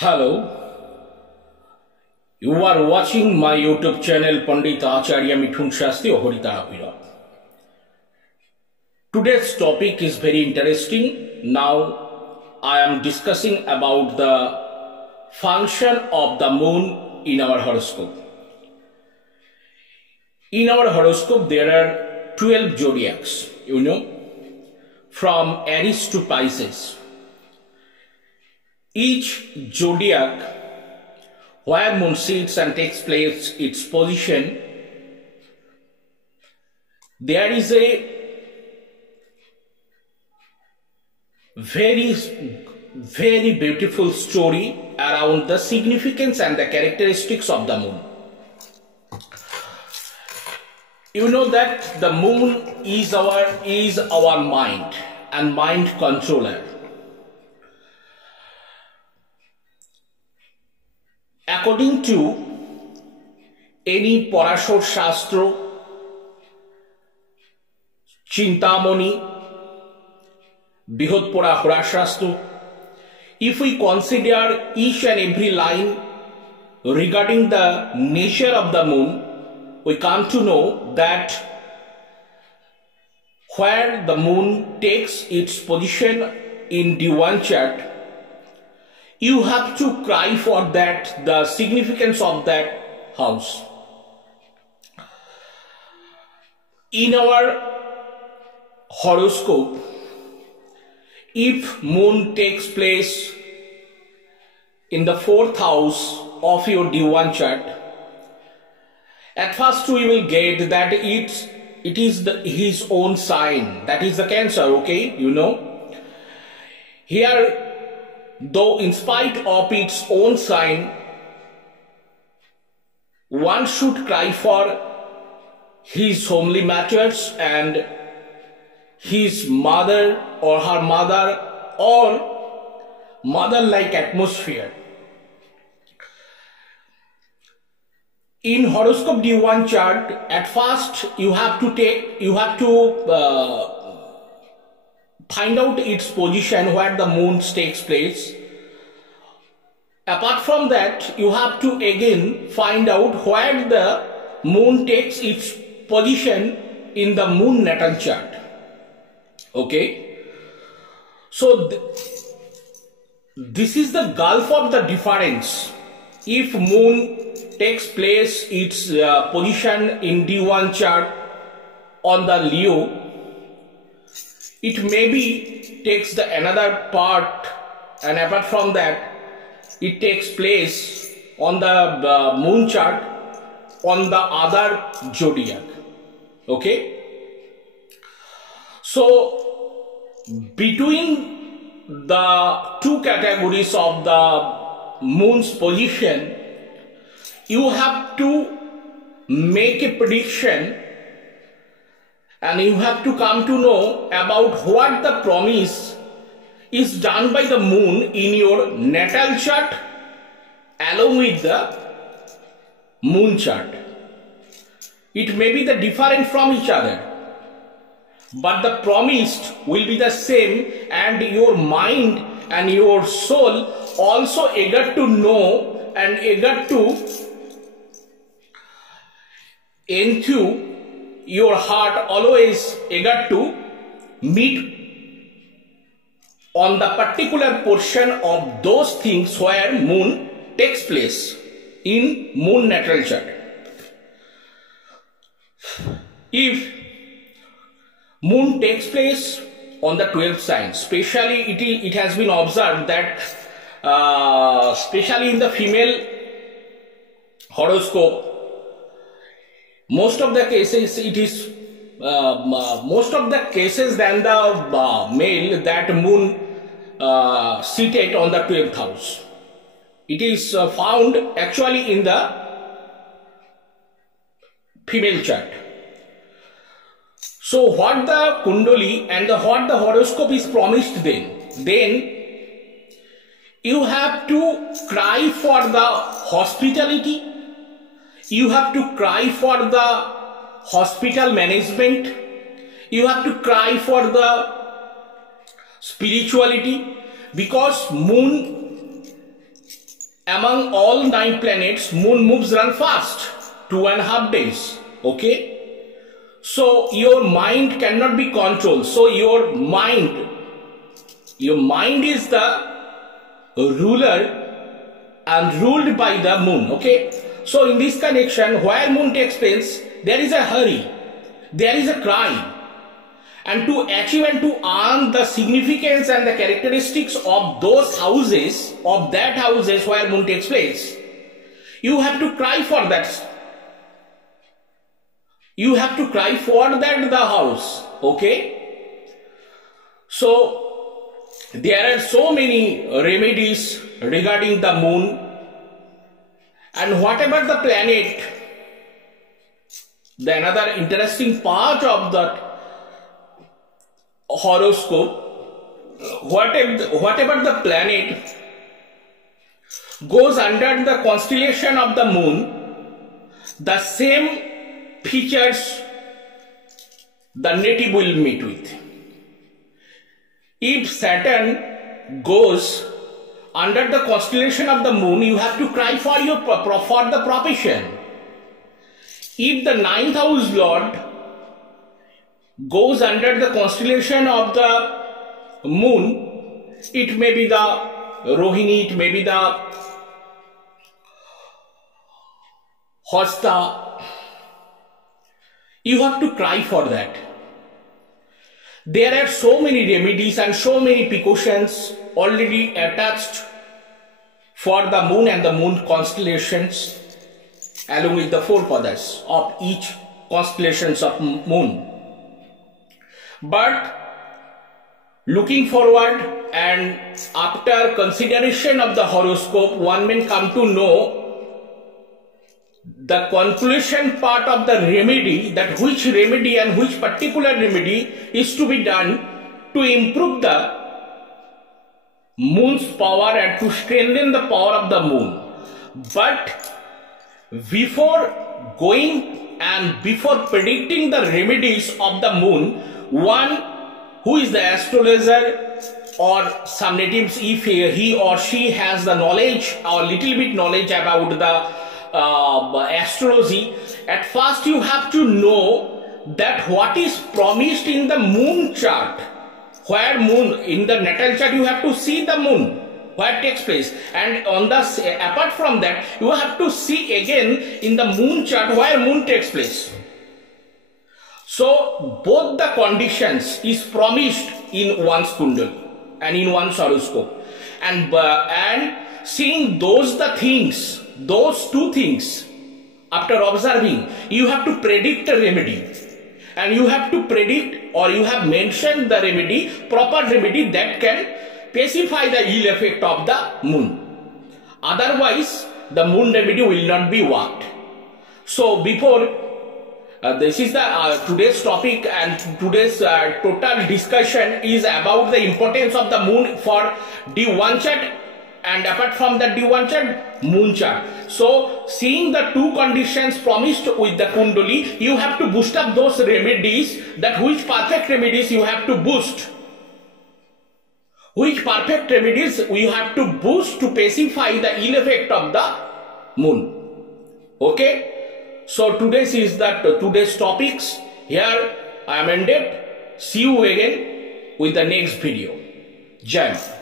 Hello, you are watching my YouTube channel Pandit Acharya Mithun Shastri Ohoritarapira. Today's topic is very interesting. Now I am discussing about the function of the moon in our horoscope. In our horoscope there are 12 zodiacs, from Aries to Pisces. Each zodiac, where moon sits and takes place its position, there is a very beautiful story around the significance and the characteristics of the moon. You know that the moon is our mind and mind controller. According to any Parashar Shastra, Chintamani, Bihotpura Hora Shastra, if we consider each and every line regarding the nature of the moon, we come to know that where the moon takes its position in D1 chart, you have to cry for that, the significance of that house. In our horoscope, if moon takes place in the 4th house of your D1 chart, at first we will get that it is his own sign, that is the Cancer, okay, Here, though in spite of its own sign, one should cry for his homely matters and his mother or her mother or mother-like atmosphere. In horoscope D1 chart, at first you have to find out its position where the moon takes place. Apart from that, you have to again find out where the moon takes its position in the moon natal chart. Okay, so this is the gulf of the difference. If moon takes place its position in D1 chart on the Leo, it maybe takes the another part, and apart from that, it takes place on the moon chart on the other zodiac. Okay, so between the two categories of the moon's position, you have to make a prediction and you have to come to know about what the promise is done by the moon in your natal chart along with the moon chart. It may be different from each other, but the promised will be the same, and your mind and your soul also eager to know and eager to into your heart always eager to meet on the particular portion of those things where moon takes place in moon natal chart. If moon takes place on the 12th sign, especially it has been observed that especially in the female horoscope, most of the cases it is most of the cases than the male that moon seated on the 12th house. It is found actually in the female chart. So what the kundali and what the horoscope is promised then you have to cry for the hospitality, you have to cry for the hospital management, you have to cry for the spirituality, because moon among all 9 planets, moon moves run fast, 2.5 days. Okay. So your mind cannot be controlled. So your mind is the ruler and ruled by the moon. Okay. So in this connection, where moon takes place, there is a hurry, there is a cry. And to achieve and to earn the significance and the characteristics of those houses, of that houses where moon takes place, you have to cry for that. You have to cry for that the house. Okay. So there are so many remedies regarding the moon, and whatever the planet, the another interesting part of that horoscope, whatever the planet goes under the constellation of the moon, the same features the native will meet with. If Saturn goes under the constellation of the moon, you have to cry for the profession. If the 9th house lord goes under the constellation of the moon, it may be the Rohini, it may be the Hasta. You have to cry for that. There are so many remedies and so many precautions already attached for the moon and the moon constellations, along with the 4 padas of each constellations of moon. But looking forward and after consideration of the horoscope, one may come to know the conclusion part of the remedy, that which remedy and which particular remedy is to be done to improve the moon's power and to strengthen the power of the moon. But before going and before predicting the remedies of the moon, one who is the astrologer or some natives, if he or she has the knowledge or little bit knowledge about the astrology, at first you have to know that what is promised in the moon chart, where moon in the natal chart you have to see the moon where it takes place, and on the apart from that you have to see again in the moon chart where moon takes place. So both the conditions is promised in one's kundali and in one's horoscope, and seeing those two things, after observing, you have to predict a remedy, and you have to predict, or you have mentioned the remedy, proper remedy that can pacify the ill effect of the moon. Otherwise the moon remedy will not be worked. So before this is the today's topic, and today's total discussion is about the importance of the moon for D1 chart, and apart from that D1 chart, moon chart. So seeing the 2 conditions promised with the kundali, you have to boost up those remedies, that which perfect remedies you have to boost, which perfect remedies you have to boost to pacify the ill effect of the moon. Okay. So today's topics. Here I am ended. See you again with the next video. Jai Hind.